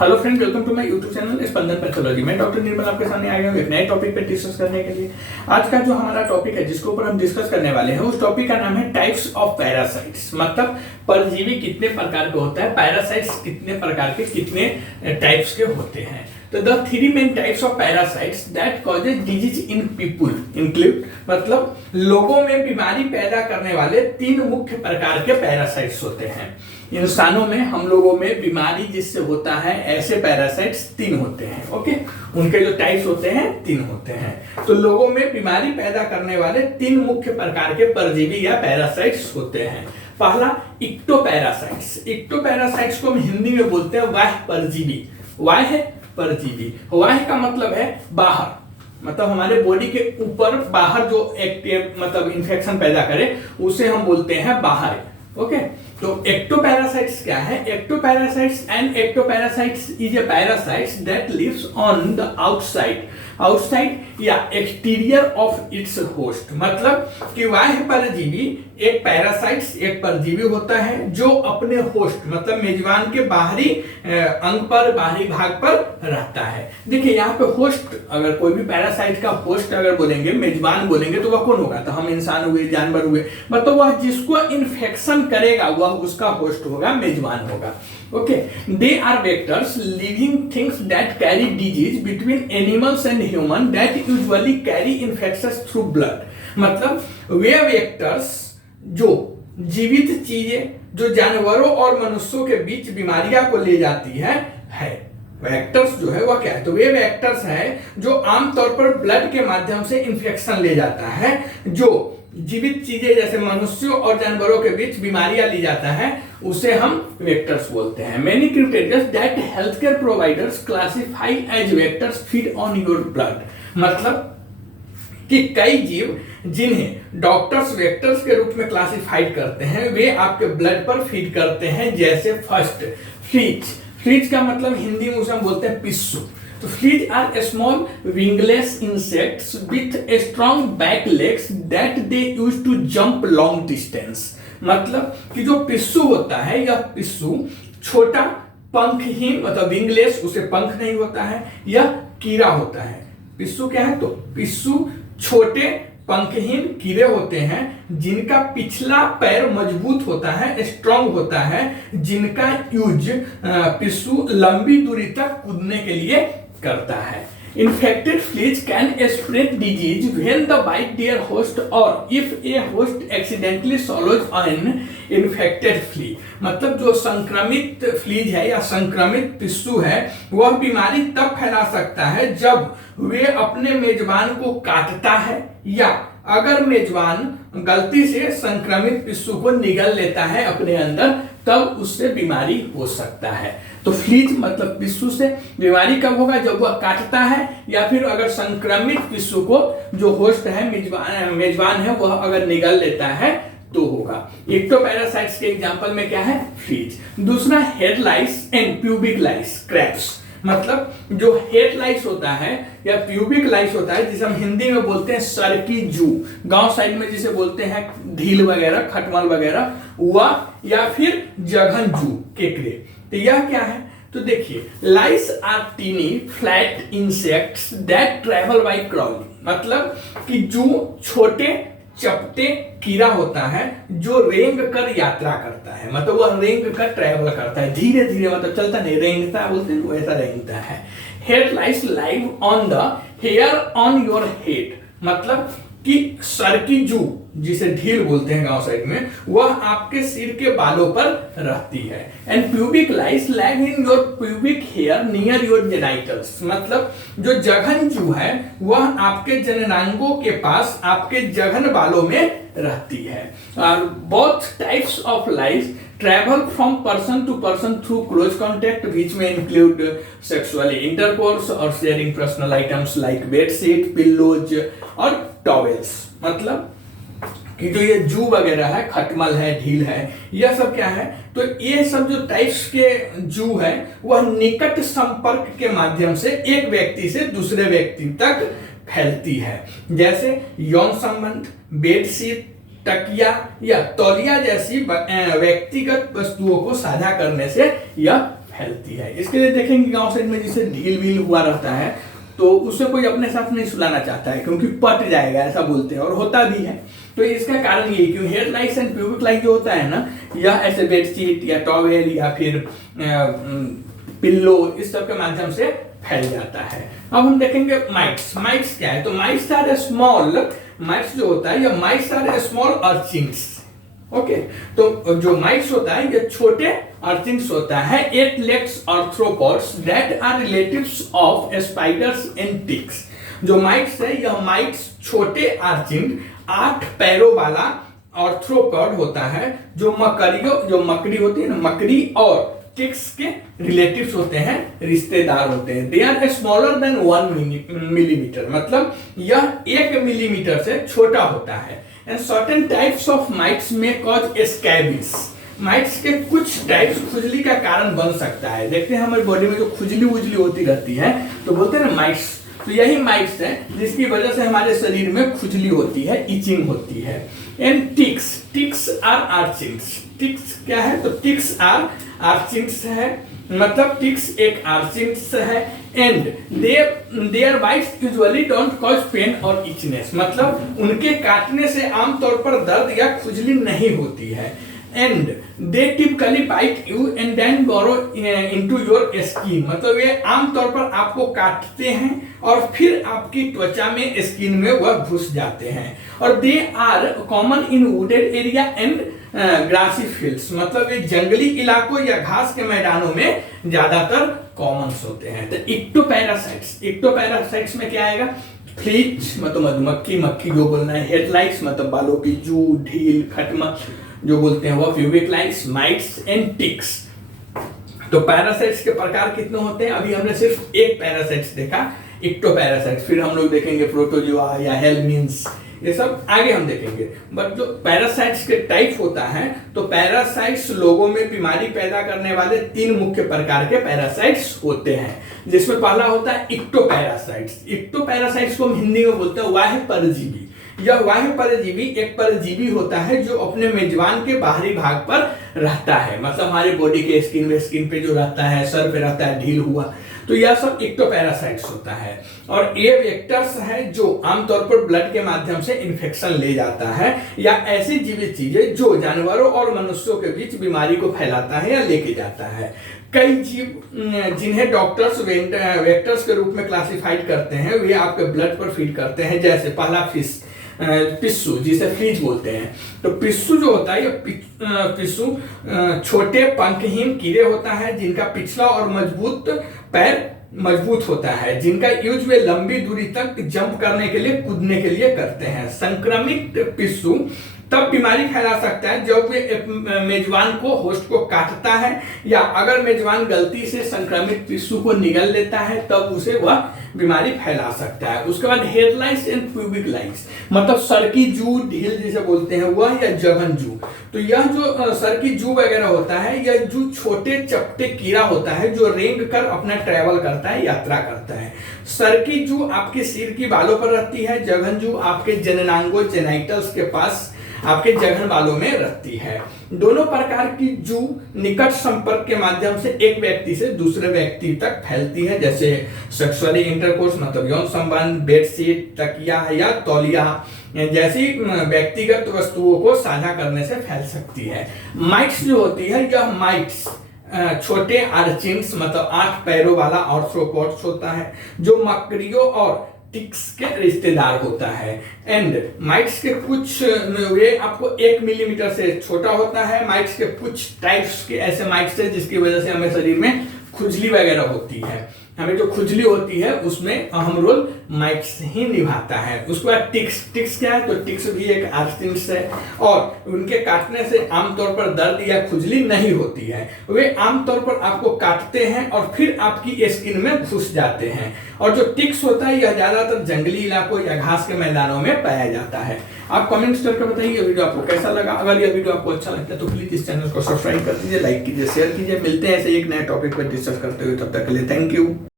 Hello friend, welcome to my YouTube channel Spandan pathology. मैं doctor Nirmal आपके सामने आया हूँ एक नए टॉपिक पे डिस्कस करने के लिए। आज का जो हमारा टॉपिक है जिसके ऊपर हम डिस्कस करने वाले हैं उस टॉपिक का नाम है टाइप्स ऑफ पैरासाइट्स। मतलब परजीवी कितने प्रकार के होता है, पैरासाइट्स कितने प्रकार के, कितने टाइप्स के होते हैं। तो the three main types of parasites that causes disease in people include, मतलब लोगों में बीमारी पैदा करने वाले तीन मुख्य प्रकार के पैरासाइट्स होते हैं। इंसानों में, हम लोगों में बीमारी जिससे होता है ऐसे पैरासाइट्स तीन होते हैं। ओके, उनके जो टाइप्स होते हैं तीन होते हैं। तो लोगों में बीमारी पैदा करने वाले तीन मुख्य प्रकार के परजीवी या पैरासाइट्स होते हैं। पहला इक्टोपैरासाइट्स। इक्टोपैरासाइट्स को हम हिंदी में बोलते हैं वाह्य परजीवी। वाह्य परजीवी, वाह्य का मतलब है बाहर, मतलब हमारे बॉडी के ऊपर बाहर जो मतलब इंफेक्शन पैदा करे उसे हम बोलते हैं बाहर। ओके, तो एक्टोपैरासाइट्स क्या है? Ectoparasites and ectoparasites is a parasites that lives on the outside या एक्सटीरियर ऑफ इट्स होस्ट। मतलब कि वाह्य परजीवी एक पैरासाइट्स, एक परजीवी होता है जो अपने होस्ट मतलब मेजबान के बाहरी अंग पर, बाहरी भाग पर रहता है। देखिए यहाँ पे होस्ट, अगर कोई भी पैरासाइट का होस्ट अगर बोलेंगे, मेजबान बोलेंगे, तो वह कौन होगा? तो हम इंसान हुए, जानवर हुए, मतलब वह जिसको इन्फेक्शन करेगा वह उसका होस्ट होगा, मेजबान होगा। Okay, they are vectors, living things that carry disease between animals and human that usually carry infections through blood. मतलब वे वेक्टर्स जो जीवित चीजें जो जानवरों और मनुष्यों के बीच बीमारियां को ले जाती है वेक्टर्स जो है वह क्या है? तो वे वेक्टर्स है जो आमतौर पर ब्लड के माध्यम से इंफेक्शन ले जाता है, जो जीवित चीजें जैसे मनुष्यों और जानवरों के बीच बीमारियां ली जाता है उसे हम वेक्टर्स बोलते हैं। Many criteria that health care providers classify as vectors feed on your blood. मतलब कि कई जीव जिन्हें डॉक्टर्स वेक्टर्स के रूप में क्लासिफाइड करते हैं वे आपके ब्लड पर फीड करते हैं। जैसे फर्स्ट फ्लीज का मतलब हिंदी में उसे हम बोलते हैं पिस्सू। तो fleas are small wingless insects with strong back legs that they use to jump long distance. मतलब कि जो पिस्सू होता है, यह पिस्सू छोटा पंखहीन, मतलब विंगलेस, उसे पंख नहीं होता है, यह कीड़ा होता है। पिस्सू क्या है? तो पिस्सू छोटे पंखहीन कीड़े होते हैं जिनका पिछला पैर मजबूत होता है, स्ट्रांग होता है, जिनका यूज पिस्सू लंबी दूरी तक कूदने के लिए करता है। Infected fleas can spread disease when they bite their host or if a host accidentally swallows an infected flea। मतलब जो संक्रमित फ्लीज है या संक्रमित पिस्सू है वह बीमारी तब फैला सकता है जब वे अपने मेजबान को काटता है या अगर मेजबान गलती से संक्रमित पिस्सू को निगल लेता है अपने अंदर, तब उससे बीमारी हो सकता है। तो फ्लीज मतलब पिस्सू से बीमारी कब होगा? जब वह काटता है या फिर अगर संक्रमित पिस्सू को जो होस्ट है, मेजबान है, वह अगर निगल लेता है तो होगा। इक्टोपैरासाइट्स के एग्जांपल में क्या है? फ्लीज। दूसरा head lice and pubic lice, crabs. मतलब जो हेड लाइस होता है या प्यूबिक लाइस होता है जिसे हम हिंदी में बोलते हैं सर की जू, गांव साइड में जिसे बोलते हैं ढील वगैरह, खटमल वगैरह, वह या फिर जघन जू, केकड़े। तो यह क्या है? तो देखिए, lice are tiny flat insects that travel by crawling. मतलब कि जू छोटे चपटे कीड़ा होता है जो रेंग कर यात्रा करता है, मतलब वह रेंग कर ट्रैवल करता है, धीरे धीरे, मतलब चलता नहीं, रेंगता बोलते हैं वैसा रेंगता है। Head lice live on the hair on your head. मतलब कि सर की जू जिसे ढील बोलते हैं गांव साइड में, वह आपके सिर के बालों पर रहती है। And pubic lice lag in your pubic hair near your genitals. मतलब जो जघन जू है वह आपके जननांगों के पास, आपके जघन बालों में रहती है। और both types of lice travel from person to person through close contact which may include sexual intercourse और sharing personal items like bed sheet, pillows और towels। मतलब कि जो ये जू वगैरह है, खटमल है, ढील है, यह सब क्या है? तो ये सब जो टाइप्स के जू है वह निकट संपर्क के माध्यम से एक व्यक्ति से दूसरे व्यक्ति तक फैलती है। जैसे यौन संबंध, बेडशीट, तकिया या तौलिया जैसी व्यक्तिगत वस्तुओं को साझा करने से यह फैलती है। इसके लिए देखेंगे गांव साइड में जिसे ढील व्हील हुआ रहता है तो उसे कोई अपने साथ नहीं सुलाना चाहता है क्योंकि पट जाएगा, ऐसा बोलते हैं और होता भी है। तो इसका कारण ये क्यों hair lice and pubic lice जो होता है ना, यह ऐसे बेडशीट या टॉवेल या फिर पिल्लो इस सब के माध्यम से फैल जाता है। अब हम देखेंगे माइट्स। माइट्स क्या है? तो माइट्स आर स्मॉल, माइट्स जो होता है, यह mites are small arachnids. Okay, तो जो माइट्स होता है ये छोटे अर्चिन्स होता है, 8 legs arthropods that are relatives of spiders and ticks। जो माइट्स है यह माइट्स छोटे अर्चिन 8 पैरों वाला आर्थ्रोपॉड होता है जो मकड़ी होती है ना, मकड़ी और टिक्स के रिलेटिव्स होते हैं, रिश्तेदार होते हैं। They are smaller than 1 millimetre, मतलब यह 1 मिलीमीटर से छोटा होता है। And certain types of mites may cause scabies, mites के कुछ टाइप्स खुजली का कारण बन सकता है। देखते हैं हमारी बॉडी में जो खुजली उजली होती रहती है तो बोलते हैं ना माइट्स, तो यही माइट्स है जिसकी वजह से हमारे शरीर में खुजली होती है, इचिंग होती है। And ticks, ticks are arachnids. Ticks क्या है? तो टिक्स आर आर्चिन्स है, मतलब टिक्स एक आर्चिन्स है। And their bites usually don't cause pain और इचनेस, मतलब उनके काटने से आमतौर पर दर्द या खुजली नहीं होती है। And they typically bite you and then burrow into your skin, मतलब ये आमतौर पर आपको काटते हैं और फिर आपकी त्वचा में, स्किन में वह घुस जाते हैं। और they are common in wooded area and grassy fields, मतलब ये जंगली इलाकों या घास के मैदानों में ज्यादातर कॉमन होते हैं। तो इक्टोपैरासाइट्स, इक्टोपैरासाइट्स में क्या आएगा? फ्लीच मतलब मधुमक्खी, मक्खी जो बोलना है। हेड लाइक्स मतलब बालों की जू, ढील, खटमल जो बोलते हैं वो pubic lice, mites and ticks. तो पैरासाइट्स के प्रकार कितने होते हैं? अभी हमने सिर्फ एक पैरासाइट्स देखा, इक्टोपैरासाइट्स, फिर हम लोग देखेंगे प्रोटोजोआ या हेलमिन्स, ये सब आगे हम देखेंगे। बट जो पैरासाइट्स के टाइप होता है, तो पैरासाइट्स लोगों में बीमारी पैदा करने वाले 3 मुख्य प्रकार के पैरासाइट्स होते हैं, जिसमें पहला होता है इक्टोपैरासाइट्स। इक्टोपैरासाइट्स को हम हिंदी में बोलते हैं वाह्य परजीवी। यह वाह्य परजीवी एक परजीवी होता है जो अपने मेजबान के बाहरी भाग पर रहता है, मतलब हमारी बॉडी के स्किन पे जो रहता है, सर पे रहता है ढील हुआ, तो यह सब इक्टोपैरासाइट्स होता है। और ये वेक्टर्स है जो आमतौर पर ब्लड के माध्यम से इन्फेक्शन ले जाता है या ऐसी जीवित चीजें जो जानवरों और मनुष्यों के बीच बीमारी को फैलाता है या लेके जाता है। कई जीव जिन्हें डॉक्टर्स वेक्टर्स के रूप में क्लासिफाइड करते हैं, वे आपके ब्लड पर फीड करते हैं। जैसे पहला पिस्सू, जिसे फ्लीज बोलते हैं। तो पिस्सू जो होता है, ये पिस्सू छोटे पंखहीन कीड़े होता है जिनका पिछला और मजबूत पैर मजबूत होता है, जिनका यूज वे लंबी दूरी तक जंप करने के लिए, कूदने के लिए करते हैं। संक्रमित पिस्सू तब बीमारी फैला सकता है जब वे मेजबान को, होस्ट को काटता है, या अगर मेजबान गलती से संक्रमित पिस्सू को निगल लेता है तब उसे वह बीमारी फैला सकता है। उसके बाद hair lice and pubic lice, मतलब सर की जू, ढील जिसे बोलते हैं वह, या जघन जू। तो यह जो सर की जू वगैरह होता है, यह जू छोटे चपटे कीड़ा होता है जो रेंग कर अपना ट्रेवल करता है, यात्रा करता है। सर की जू आपके सिर की बालों पर रहती है, जघन जू आपके जननांगों, जेनाइटल्स के पास, आपके जघन बालों में रहती है। दोनों प्रकार की जू निकट संपर्क के माध्यम से एक व्यक्ति से दूसरे व्यक्ति तक फैलती है, जैसे सेक्सुअली इंटरकोर्स मतलब यौन संबंध, बेडशीट, तकिया या तौलिया जैसी व्यक्तिगत वस्तुओं को साझा करने से फैल सकती है। माइट्स जो होती है, यह माइट्स छोटे आर्चिन्स मतलब 8 पैरों वाला आर्थ्रोपोड्स होता है जो मकड़ियों और टिक्स के रिश्तेदार होता है। एंड माइट्स के कुछ वे आपको 1 मिलीमीटर से छोटा होता है। माइट्स के कुछ टाइप्स के ऐसे माइट्स है जिसकी वजह से हमें शरीर में खुजली वगैरह होती है। हमें जो खुजली होती है उसमें अहम रोल माइट्स ही निभाता है। उसके बाद टिक्स, टिक्स क्या है? तो टिक्स भी एक आर्चिन्स है और उनके काटने से आमतौर पर दर्द या खुजली नहीं होती है। वे आमतौर पर आपको काटते हैं और फिर आपकी स्किन में घुस जाते हैं। और जो टिक्स होता है यह ज्यादातर जंगली इलाकों या घास के मैदानों में पाया जाता है। आप कमेंट्स करके बताइए ये वीडियो आपको कैसा लगा। अगर यह वीडियो आपको अच्छा लगता है तो प्लीज इस चैनल को सब्सक्राइब कर दीजिए, लाइक कीजिए, शेयर कीजिए। मिलते हैं ऐसे एक नए टॉपिक पर डिस्कस करते हुए, तब तक के लिए थैंक यू।